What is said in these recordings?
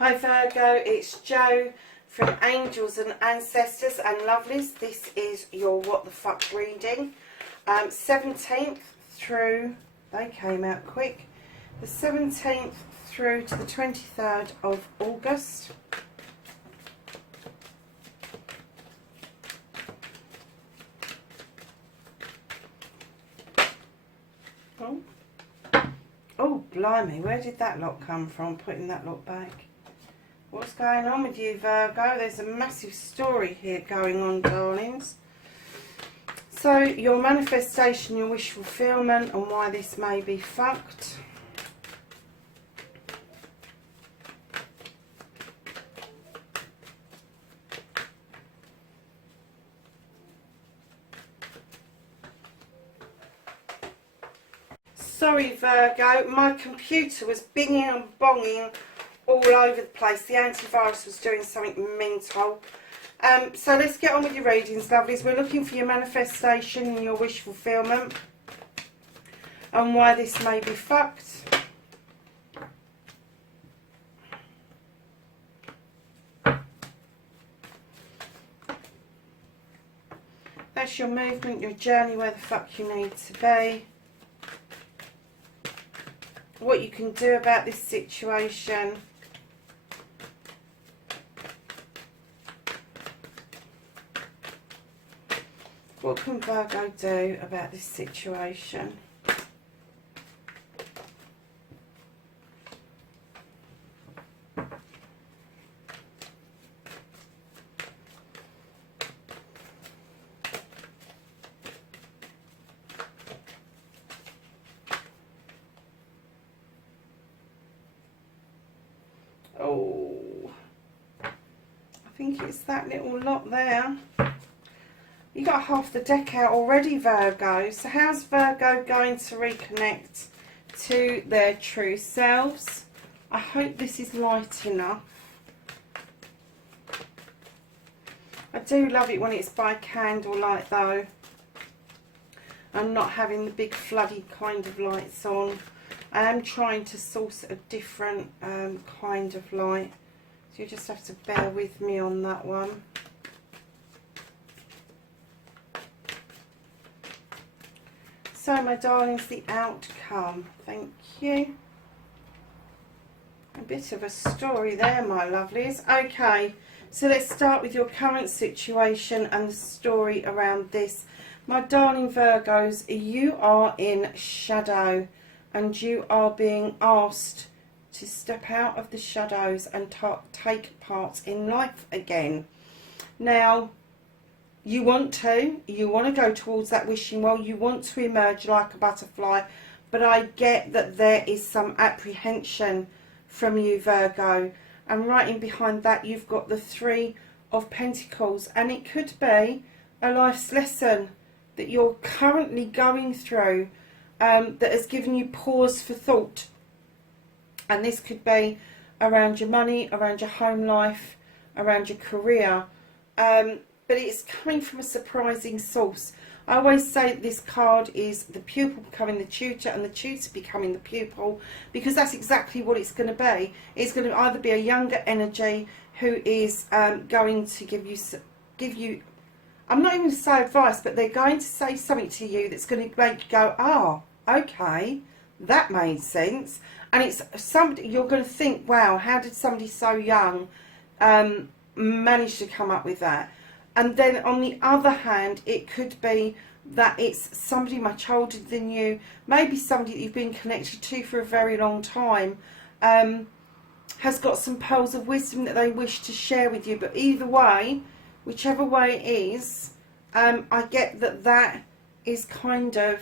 Hi Virgo, it's Jo from Angels and Ancestors and Lovelies. This is your What the Fuck reading. 17th through, they came out quick, the 17th through to the 23rd of August. Oh, blimey, where did that lot come from, putting that lot back? What's going on with you, Virgo? There's a massive story here going on, darlings. So, your manifestation, your wish fulfillment, and why this may be fucked. Sorry, Virgo, my computer was binging and bonging all over the place. The antivirus was doing something mental. So let's get on with your readings, lovelies. We're looking for your manifestation and your wish fulfillment and why this may be fucked. That's your movement, your journey, where the fuck you need to be. What you can do about this situation. What can Virgo do about this situation? Oh, I think it's that little lot there. You got half the deck out already, Virgo. So how's Virgo going to reconnect to their true selves? I hope this is light enough. I do love it when it's by candlelight though, and not having the big floody kind of lights on. I am trying to source a different kind of light, so you just have to bear with me on that one. So, my darlings, the outcome. Thank you. A bit of a story there, my lovelies. Okay, so let's start with your current situation and the story around this. My darling Virgos, you are in shadow and you are being asked to step out of the shadows and take part in life again. Now, you want to go towards that wishing well, you want to emerge like a butterfly, but I get that there is some apprehension from you, Virgo, and right in behind that you've got the Three of Pentacles, and it could be a life's lesson that you're currently going through that has given you pause for thought, and this could be around your money, around your home life, around your career, but it's coming from a surprising source. I always say that this card is the pupil becoming the tutor and the tutor becoming the pupil, because that's exactly what it's going to be. It's going to either be a younger energy who is going to give you, I'm not even going to say advice, but they're going to say something to you that's going to make you go, oh, okay, that made sense. And it's somebody, you're going to think, wow, how did somebody so young manage to come up with that? And then on the other hand, it could be that it's somebody much older than you, maybe somebody that you've been connected to for a very long time, has got some pearls of wisdom that they wish to share with you. But either way, whichever way it is, I get that that is kind of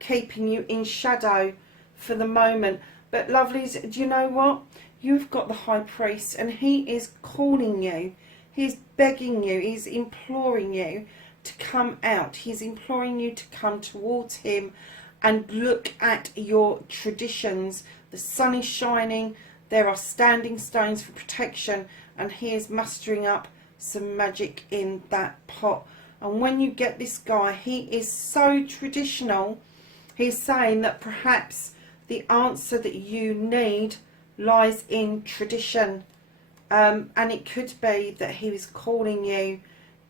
keeping you in shadow for the moment. But lovelies, do you know what? You've got the High Priest and he is calling you. He's begging you, he's imploring you to come out. He's imploring you to come towards him and look at your traditions. The sun is shining, there are standing stones for protection, and he is mustering up some magic in that pot. And when you get this guy, he is so traditional. He's saying that perhaps the answer that you need lies in tradition. And it could be that he was calling you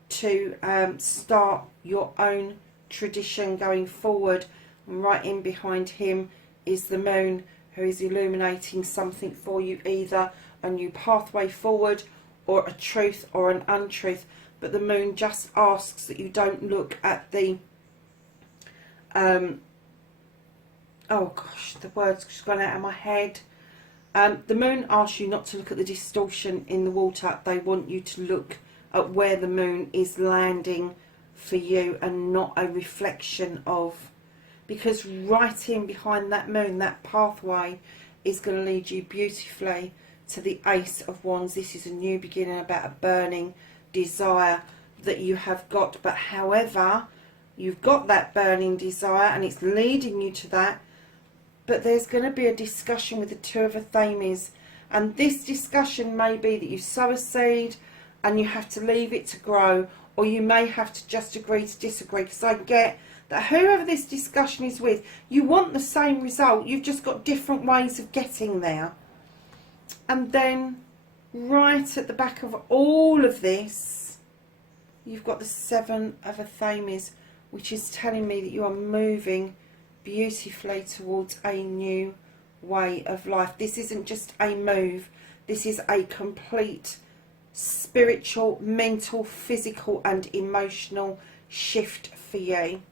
to start your own tradition going forward. And right in behind him is the moon, who is illuminating something for you, either a new pathway forward or a truth or an untruth. But the moon just asks that you don't look at the oh gosh, the word's just gone out of my head. The moon asks you not to look at the distortion in the water. They want you to look at where the moon is landing for you, and not a reflection of. Because right in behind that moon, that pathway is going to lead you beautifully to the Ace of Wands. This is a new beginning, about a burning desire that you have got. But however, you've got that burning desire and it's leading you to that. But there's going to be a discussion with the Two of Athames. And this discussion may be that you sow a seed and you have to leave it to grow. Or you may have to just agree to disagree. Because I get that whoever this discussion is with, you want the same result. You've just got different ways of getting there. And then right at the back of all of this, you've got the Seven of Athames, which is telling me that you are moving beautifully towards a new way of life. This isn't just a move. This is a complete spiritual, mental, physical and emotional shift for you.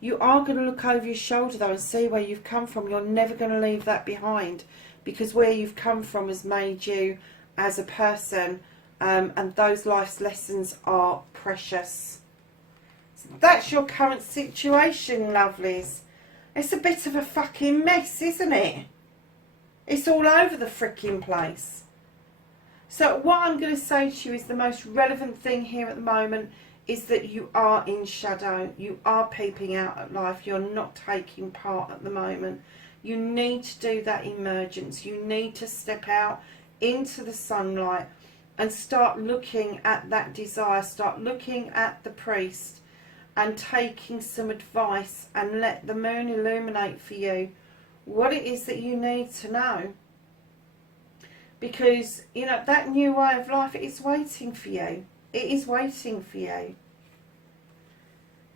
You are going to look over your shoulder though and see where you've come from. You're never going to leave that behind, because where you've come from has made you as a person, and those life's lessons are precious. So that's your current situation, lovelies. It's a bit of a fucking mess, isn't it? It's all over the freaking place. So what I'm going to say to you is the most relevant thing here at the moment is that you are in shadow. You are peeping out at life. You're not taking part at the moment. You need to do that emergence. You need to step out into the sunlight and start looking at that desire. Start looking at the priest and taking some advice, and let the moon illuminate for you what it is that you need to know. Because, you know, that new way of life, it is waiting for you. It is waiting for you.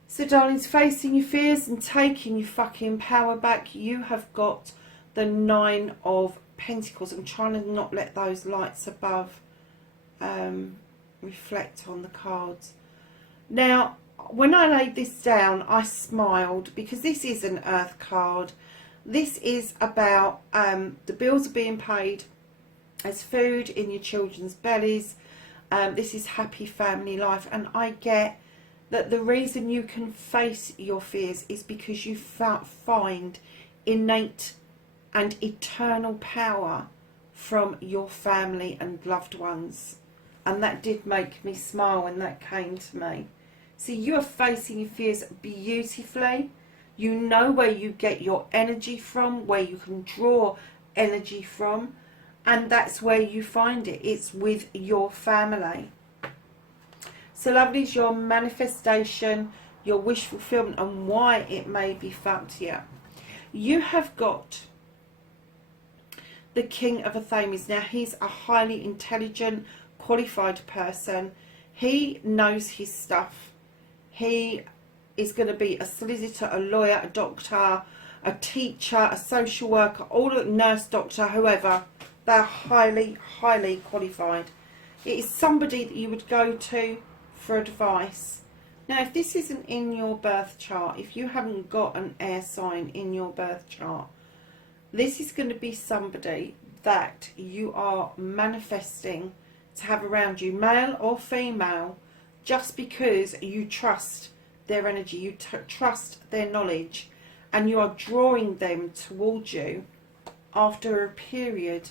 So, darlings, facing your fears and taking your fucking power back, you have got the Nine of Pentacles. I'm trying to not let those lights above reflect on the cards. Now, when I laid this down, I smiled, because this is an earth card. This is about the bills are being paid as food in your children's bellies. This is happy family life, and I get that the reason you can face your fears is because you find innate and eternal power from your family and loved ones. And that did make me smile when that came to me. See, you are facing your fears beautifully. You know where you get your energy from, where you can draw energy from, and that's where you find it. It's with your family. So, lovelies, your manifestation, your wish fulfillment, and why it may be fucked here. You have got the King of Athames. Now, he's a highly intelligent, qualified person. He knows his stuff. He is going to be a solicitor, a lawyer, a doctor, a teacher, a social worker, all of nurse, doctor, whoever. They're highly, highly qualified. It is somebody that you would go to for advice. Now, if this isn't in your birth chart, if you haven't got an air sign in your birth chart, this is going to be somebody that you are manifesting to have around you, male or female, just because you trust their energy, you trust their knowledge, and you are drawing them towards you after a period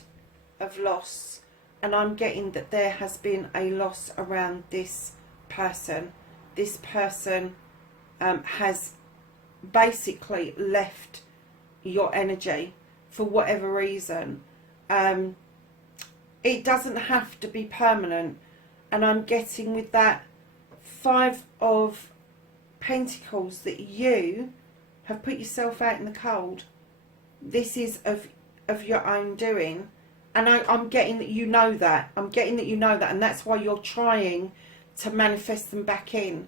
of loss. And I'm getting that there has been a loss around this person. This person has basically left your energy for whatever reason. It doesn't have to be permanent. And I'm getting with that Five of Pentacles that you have put yourself out in the cold. This is of your own doing. And I'm getting that you know that. I'm getting that you know that, and that's why you're trying to manifest them back in.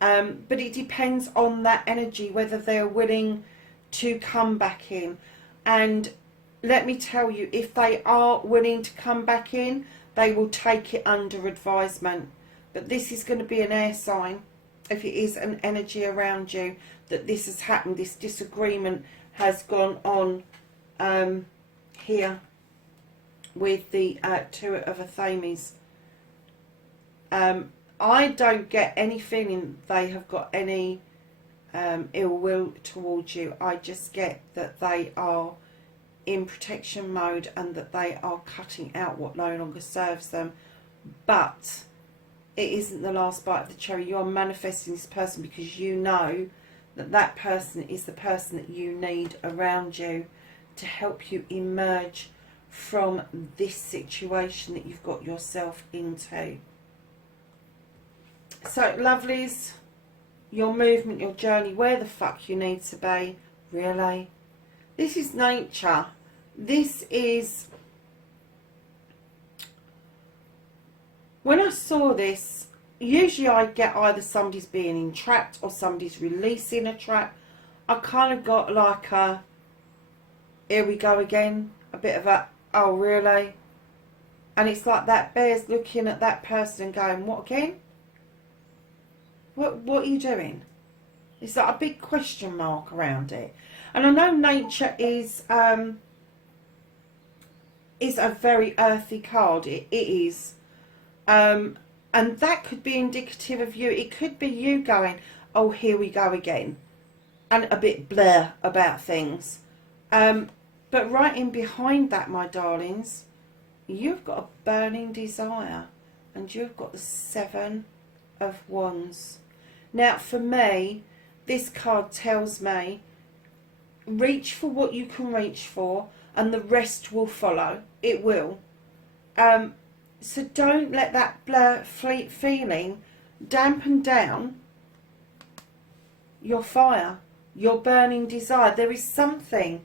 But it depends on that energy, whether they're willing to come back in. And let me tell you, if they are willing to come back in, they will take it under advisement. But this is going to be an air sign, if it is an energy around you, that this has happened, this disagreement has gone on here with the Two of Athames. I don't get any feeling they have got any ill will towards you. I just get that they are in protection mode and that they are cutting out what no longer serves them. But it isn't the last bite of the cherry. You are manifesting this person because you know that that person is the person that you need around you to help you emerge from this situation that you've got yourself into. So, lovelies, your movement, your journey, where the fuck you need to be, really. This is nature. This is... When I saw this, usually I get either somebody's being entrapped or somebody's releasing a trap. I kind of got like a, here we go again, a bit of a, oh really? And it's like that bear's looking at that person and going, what again? What are you doing? It's like a big question mark around it. And I know nature is a very earthy card. It is. And that could be indicative of you. It could be you going, oh, here we go again. And a bit blur about things. But right in behind that, my darlings, you've got a burning desire. And you've got the Seven of Wands. Now, for me, this card tells me, reach for what you can reach for, and the rest will follow. It will. So don't let that blur feeling dampen down your fire, your burning desire. There is something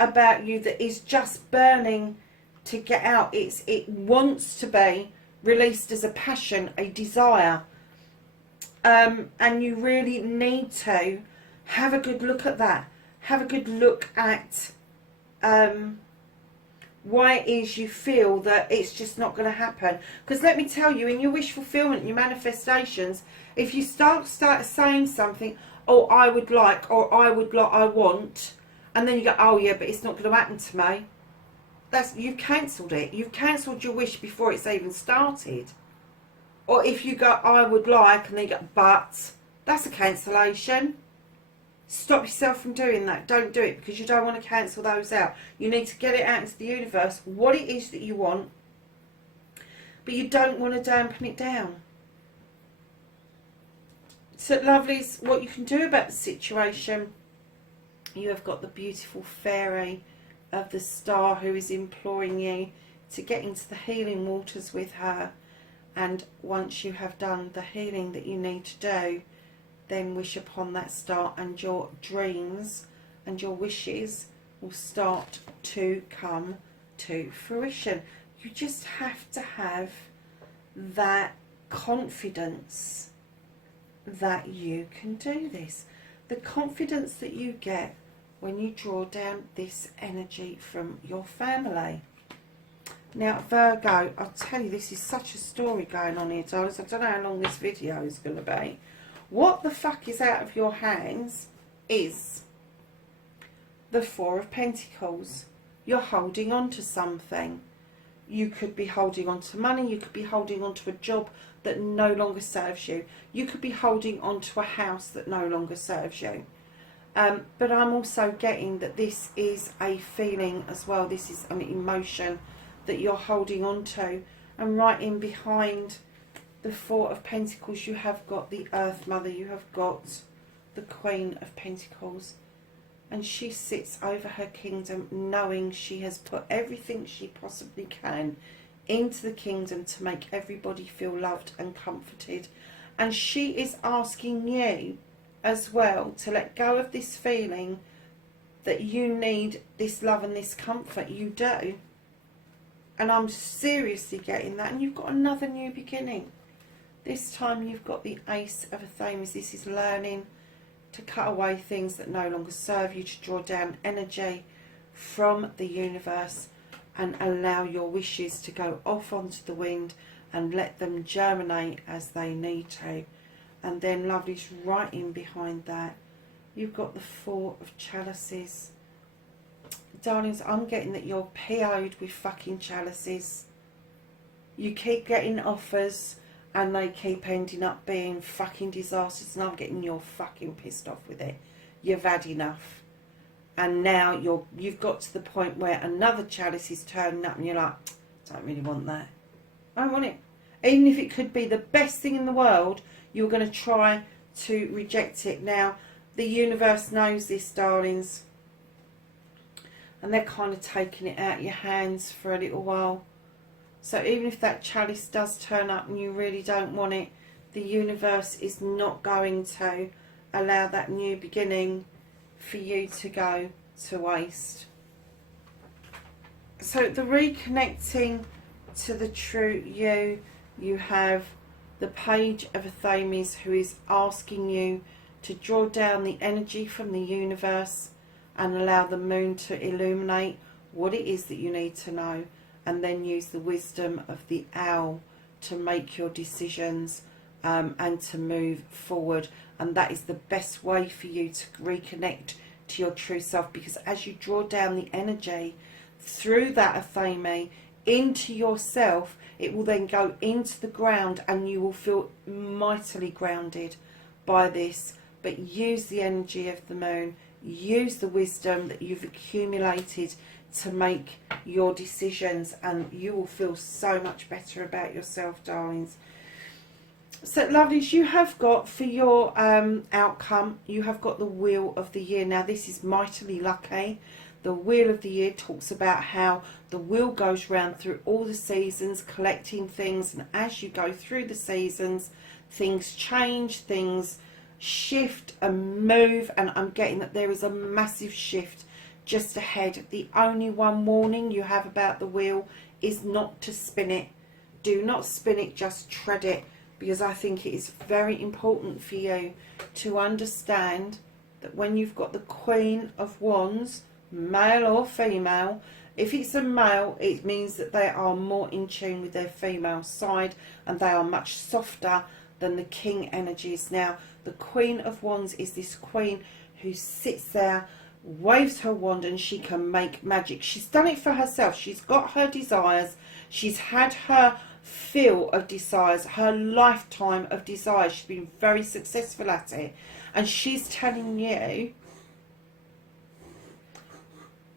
about you that is just burning to get out. It wants to be released as a passion, a desire. And you really need to have a good look at that. Have a good look at why it is you feel that it's just not going to happen. Because let me tell you, in your wish fulfillment, your manifestations, if you start saying something, oh, I would like, or I would like, I want, and then you go, oh yeah, but it's not going to happen to me. You've cancelled it. You've cancelled your wish before it's even started. Or if you go, I would like, and then you go, but, that's a cancellation. Stop yourself from doing that. Don't do it, because you don't want to cancel those out. You need to get it out into the universe, what it is that you want, but you don't want to dampen it down. So, lovelies, what you can do about the situation, you have got the beautiful fairy of the star who is imploring you to get into the healing waters with her. And once you have done the healing that you need to do, then wish upon that star, and your dreams and your wishes will start to come to fruition. You just have to have that confidence that you can do this. The confidence that you get when you draw down this energy from your family. Now, Virgo, I'll tell you, this is such a story going on here, darlings. I don't know how long this video is going to be. What the fuck is out of your hands is the Four of Pentacles. You're holding on to something. You could be holding on to money. You could be holding on to a job that no longer serves you. You could be holding on to a house that no longer serves you. But I'm also getting that this is a feeling as well. This is an emotion that you're holding on to. And right in behind the Four of Pentacles, you have got the Earth Mother. You have got the Queen of Pentacles. And she sits over her kingdom, knowing she has put everything she possibly can into the kingdom to make everybody feel loved and comforted. And she is asking you as well to let go of this feeling that you need this love and this comfort. You do. And I'm seriously getting that. And you've got another new beginning. This time you've got the Ace of Athames. This is learning to cut away things that no longer serve you, to draw down energy from the universe and allow your wishes to go off onto the wind and let them germinate as they need to. And then, lovelies, right in behind that, you've got the Four of Chalices. Darlings, I'm getting that you're PO'd with fucking chalices. You keep getting offers and they keep ending up being fucking disasters, and I'm getting you're fucking pissed off with it. You've had enough. And now you've got to the point where another chalice is turning up and you're like, I don't really want that. I don't want it. Even if it could be the best thing in the world, you're going to try to reject it. Now, the universe knows this, darlings. And they're kind of taking it out of your hands for a little while. So even if that chalice does turn up and you really don't want it, the universe is not going to allow that new beginning for you to go to waste. So the reconnecting to the true you have the Page of Athames, who is asking you to draw down the energy from the universe and allow the moon to illuminate what it is that you need to know, and then use the wisdom of the owl to make your decisions and to move forward. And that is the best way for you to reconnect to your true self, because as you draw down the energy through that Athame into yourself, it will then go into the ground and you will feel mightily grounded by this. But use the energy of the moon, use the wisdom that you've accumulated to make your decisions, and you will feel so much better about yourself, darlings. So, lovelies, you have got for your outcome, you have got the Wheel of the Year. Now, this is mightily lucky. The Wheel of the Year talks about how the wheel goes round through all the seasons, collecting things, and as you go through the seasons, things change, things shift and move, and I'm getting that there is a massive shift just ahead. The only one warning you have about the wheel is not to spin it. Do not spin it, just tread it, because I think it is very important for you to understand that when you've got the Queen of Wands, male or female, if it's a male, it means that they are more in tune with their female side and they are much softer than the King energies. Now, the Queen of Wands is this queen who sits there, waves her wand, and she can make magic. She's done it for herself. She's got her desires. She's had her fill of desires, her lifetime of desires. She's been very successful at it. And she's telling you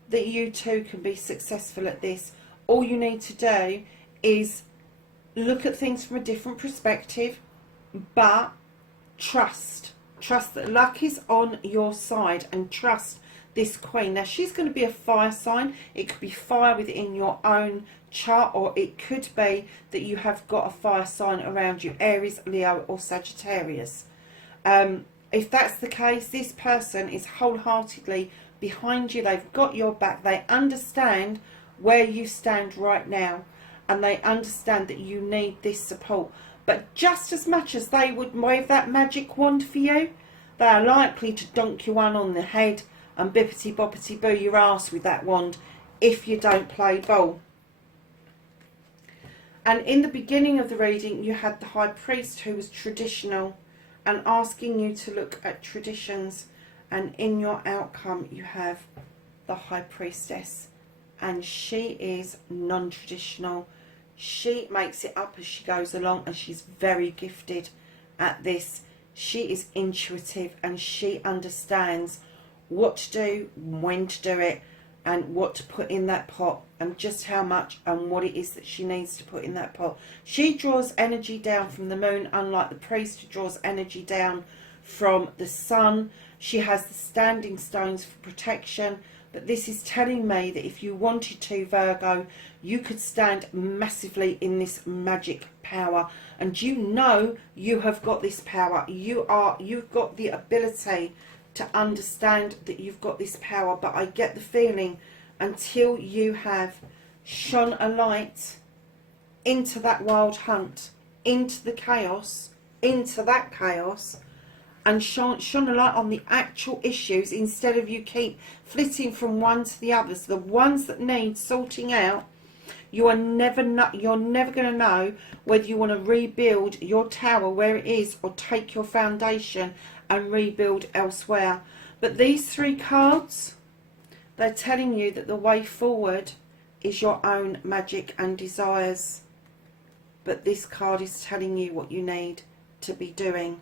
that you too can be successful at this. All you need to do is look at things from a different perspective, but trust that luck is on your side, and trust this queen. Now, she's going to be a fire sign. It could be fire within your own chart, or it could be that you have got a fire sign around you, Aries, Leo or Sagittarius. If that's the case, this person is wholeheartedly behind you. They've got your back. They understand where you stand right now, and they understand that you need this support. But just as much as they would wave that magic wand for you, they are likely to dunk you one on the head and bippity boppity boo your ass with that wand if you don't play ball. And in the beginning of the reading, you had the High Priest, who was traditional and asking you to look at traditions. And in your outcome, you have the High Priestess, and she is non-traditional. She makes it up as she goes along, and she's very gifted at this. She is intuitive, and she understands what to do, when to do it, and what to put in that pot, and just how much and what it is that she needs to put in that pot. She draws energy down from the moon, unlike the priest who draws energy down from the sun. She has the standing stones for protection. But this is telling me that if you wanted to, Virgo, you could stand massively in this magic power. And you know you have got this power. You've got the ability to understand that you've got this power. But I get the feeling until you have shone a light into that wild hunt, into the chaos, into that chaos, and shone a light on the actual issues instead of you keep flitting from one to the others. The ones that need sorting out, you're never going to know whether you want to rebuild your tower where it is or take your foundation and rebuild elsewhere. But these 3 cards, they're telling you that the way forward is your own magic and desires. But this card is telling you what you need to be doing.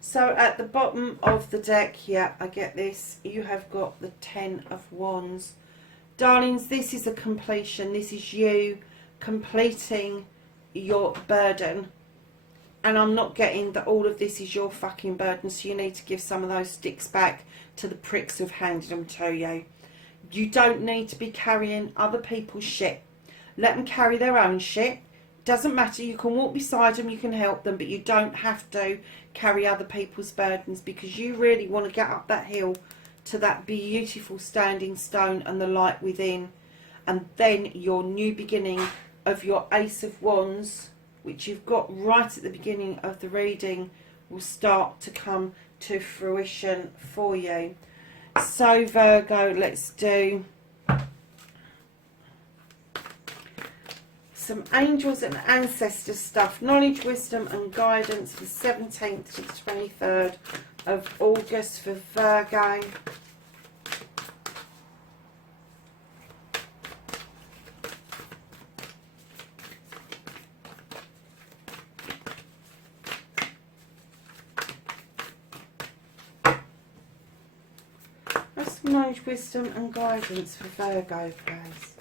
So at the bottom of the deck, yeah, I get this, you have got the 10 of Wands. Darlings, this is a completion. This is you completing your burden. And I'm not getting that all of this is your fucking burden, so you need to give some of those sticks back to the pricks who've handed them to you. You don't need to be carrying other people's shit. Let them carry their own shit. Doesn't matter, you can walk beside them, you can help them, but you don't have to carry other people's burdens, because you really want to get up that hill to that beautiful standing stone and the light within. And then your new beginning of your Ace of Wands, which you've got right at the beginning of the reading, will start to come to fruition for you. So Virgo, let's do some angels and ancestors stuff. Knowledge, wisdom and guidance for the 17th to the 23rd of August for Virgo. That's some knowledge, wisdom and guidance for Virgo, guys.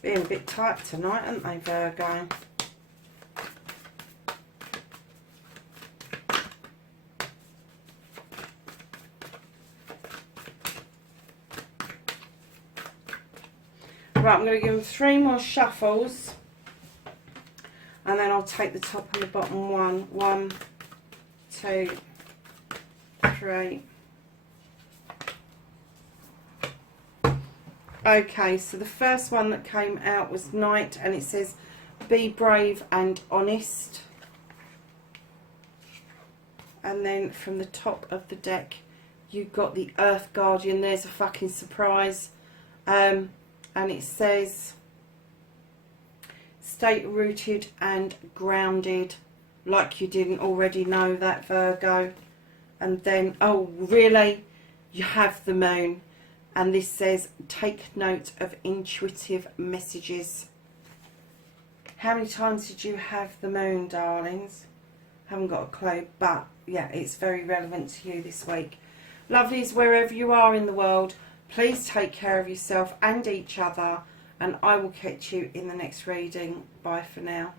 Being a bit tight tonight, aren't they, Virgo? Right, I'm going to give them 3 more shuffles, and then I'll take the top and the bottom one. 1, 2, 3. Okay, so the first one that came out was Knight, and it says, be brave and honest. And then from the top of the deck, you've got the Earth Guardian. There's a fucking surprise. And it says, stay rooted and grounded, like you didn't already know that, Virgo. And then, oh, really? You have the Moon. And this says, take note of intuitive messages. How many times did you have the Moon, darlings? Haven't got a clue, but yeah, it's very relevant to you this week. Lovelies, wherever you are in the world, please take care of yourself and each other, and I will catch you in the next reading. Bye for now.